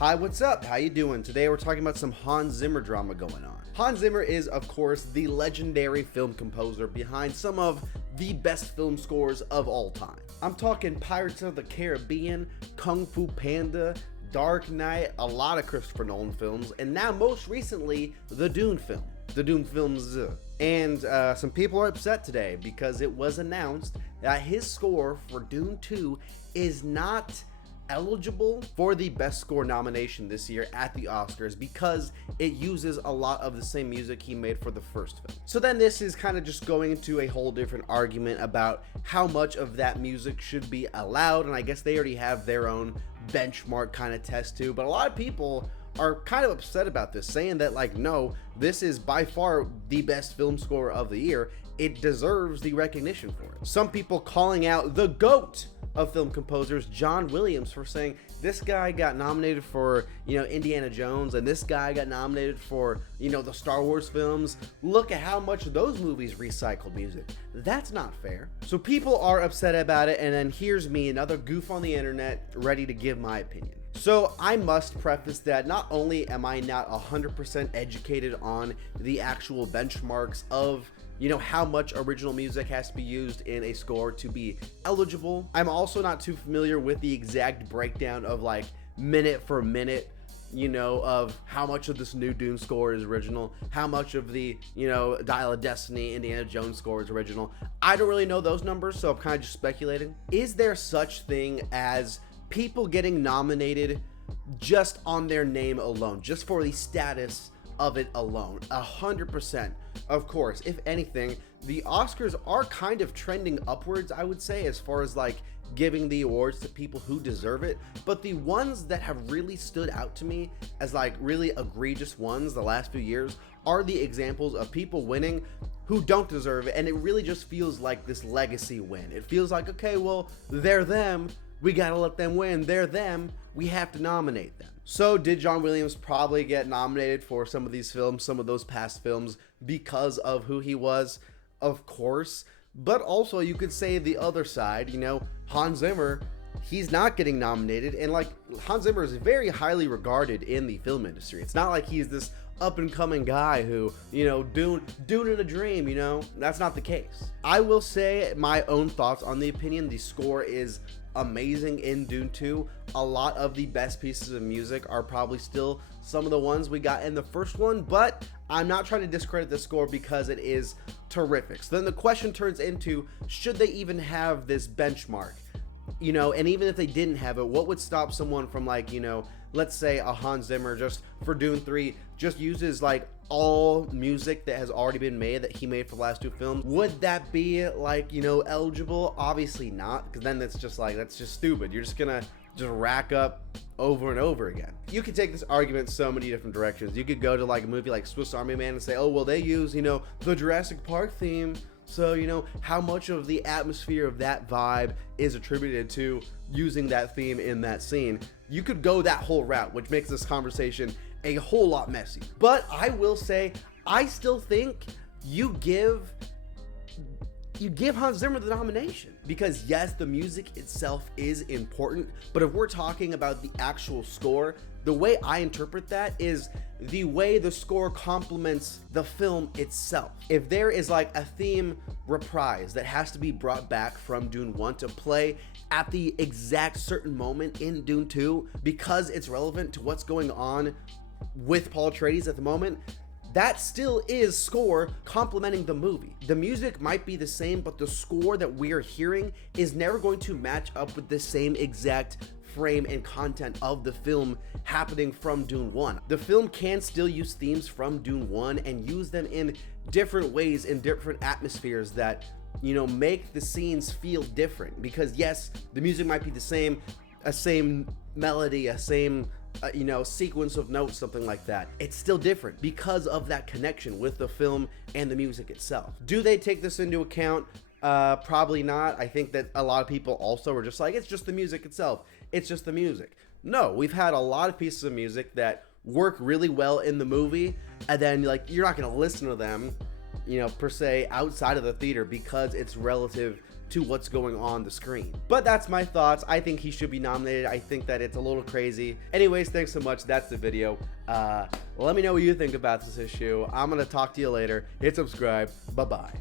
Hi, what's up? How you doing? Today we're talking about some Hans Zimmer drama going on. Hans Zimmer is, of course, the legendary film composer behind some of the best film scores of all time. I'm talking Pirates of the Caribbean, Kung Fu Panda, Dark Knight, a lot of Christopher Nolan films, and now most recently, the Dune films. And some people are upset today because it was announced that his score for Dune 2 is not eligible for the best score nomination this year at the Oscars because it uses a lot of the same music he made for the first film. So then this is kind of just going into a whole different argument about how much of that music should be allowed, and I guess they already have their own benchmark kind of test too, but a lot of people are kind of upset about this, saying that like, no, this is by far the best film score of the year. It deserves the recognition for it. Some people calling out the GOAT of film composers, John Williams, for saying this guy got nominated for, Indiana Jones, and this guy got nominated for, the Star Wars films. Look at how much those movies recycled music. That's not fair. So people are upset about it, and then here's me, another goof on the internet, ready to give my opinion. So I must preface that not only am I not 100% educated on the actual benchmarks of how much original music has to be used in a score to be eligible, I'm also not too familiar with the exact breakdown of like minute for minute, of how much of this new Dune score is original, how much of the, Dial of Destiny, Indiana Jones score is original. I don't really know those numbers, so I'm kind of just speculating. Is there such thing as people getting nominated just on their name alone, just for the status of it alone? 100%. Of course, if anything, the Oscars are kind of trending upwards, I would say, as far as like giving the awards to people who deserve it. But the ones that have really stood out to me as like really egregious ones the last few years are the examples of people winning who don't deserve it, and it really just feels like this legacy win. It feels like, okay, well, they're them, we gotta let them win, they're them, we have to nominate them. So did John Williams probably get nominated for some of these films, some of those past films, because of who he was? Of course. But also you could say the other side, Hans Zimmer, he's not getting nominated, and like Hans Zimmer is very highly regarded in the film industry. It's not like he's this up and coming guy who, Dune in a dream, that's not the case. I will say my own thoughts on the opinion. The score is amazing in Dune 2. A lot of the best pieces of music are probably still some of the ones we got in the first one, but I'm not trying to discredit the score because it is terrific. So then the question turns into, should they even have this benchmark? And even if they didn't have it, what would stop someone from like, let's say a Hans Zimmer just for Dune 3 just uses like all music that has already been made that he made for the last two films? Would that be like, eligible? Obviously not, because then that's just stupid. You're just gonna rack up over and over again. You could take this argument so many different directions. You could go to like a movie like Swiss Army Man and say, oh, well, they use, the Jurassic Park theme. So, how much of the atmosphere of that vibe is attributed to using that theme in that scene? You could go that whole route, which makes this conversation a whole lot messy. But I will say, I still think you give Hans Zimmer the nomination, because yes, the music itself is important, but if we're talking about the actual score, the way I interpret that is the way the score complements the film itself. If there is like a theme reprise that has to be brought back from Dune 1 to play at the exact certain moment in Dune 2 because it's relevant to what's going on with Paul Atreides at the moment, that still is score complementing the movie. The music might be the same, but the score that we're hearing is never going to match up with the same exact frame and content of the film happening from Dune 1. The film can still use themes from Dune 1 and use them in different ways, in different atmospheres that, make the scenes feel different. Because yes, the music might be the same, a same melody, a same sequence of notes, something like that. It's still different because of that connection with the film and the music itself. Do they take this into account? Probably not. I think that a lot of people also are just like, it's just the music itself. It's just the music. No, we've had a lot of pieces of music that work really well in the movie, and then like you're not going to listen to them, per se outside of the theater because it's relative to what's going on the screen. But that's my thoughts. I think he should be nominated. I think that it's a little crazy. Anyways, thanks so much. That's the video. Let me know what you think about this issue. I'm gonna talk to you later. Hit subscribe. Bye-bye.